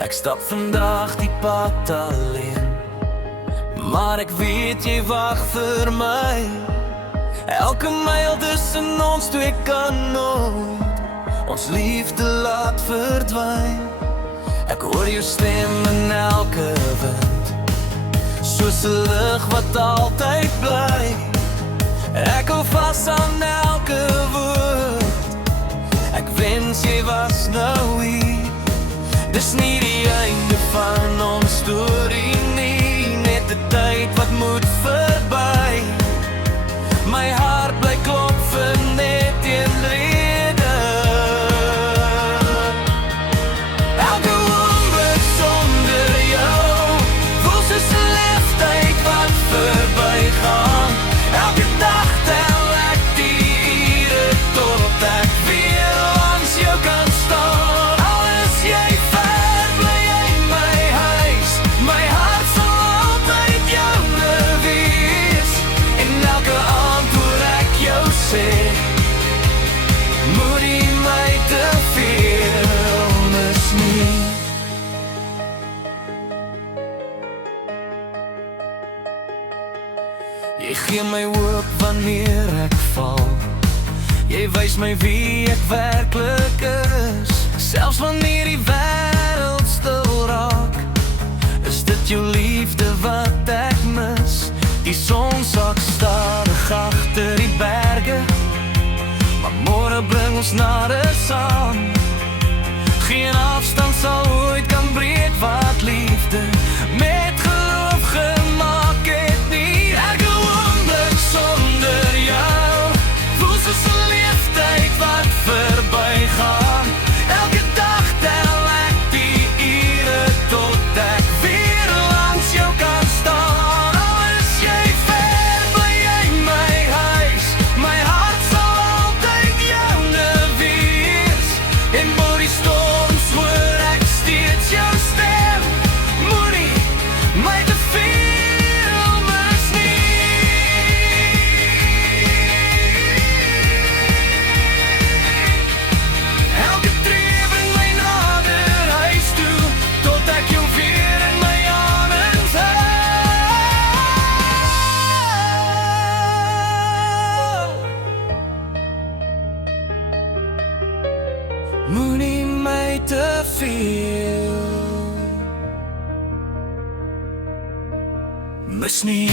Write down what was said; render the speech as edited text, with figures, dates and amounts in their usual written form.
Ek stap vandag die pad alleen, maar ek weet jy wag vir my. Elke myl tussen ons twee kan nooit ons liefde laat verdwyn. Ek hoor jou stem in elke wind, soos 'n lig wat altyd bly. Ek hou vas aan elke woord, ek wens jy was nou hier. Dis nie die einde van ons storie nie, net 'n tyd wat moet verby. My hart bly klop vir net een rede. Elke oomblik sonder jou voel soos 'n leeftyd wat verbygaan. Elke dag tel ek die ure tot ek weer langs jou kan staan. Al is jy ver, bly jy my huis. My hart sal altyd joune wees. En elke aand hoor ek jou sê, moet jy my te veel mis nie. Jy gee my hoop wanneer ek val. Jy wys my wie ek werklik is. Selfs wanneer die wêreld stil raak, is dit jou liefde wat ek mis. Die son sak stadig agter die berge, maar môre bring ons nader saam. Geen afstand sal ooit kan breek wat liefde met geloof gemaak het nie. Elke oomblik sonder jou voel soos 'n leeftyd wat verbygaan. Elke dag tel ek die ure tot ek weer langs jou kan staan. Al is jy ver, bly jy my huis. My hart sal altyd joune wees. En bo die storms hoor ek steeds jou stem. Moenie my te veel mis nie. Elke tree bring my nader huis toe, tot ek jou weer in my arms hou. Moenie my te veel mis nie.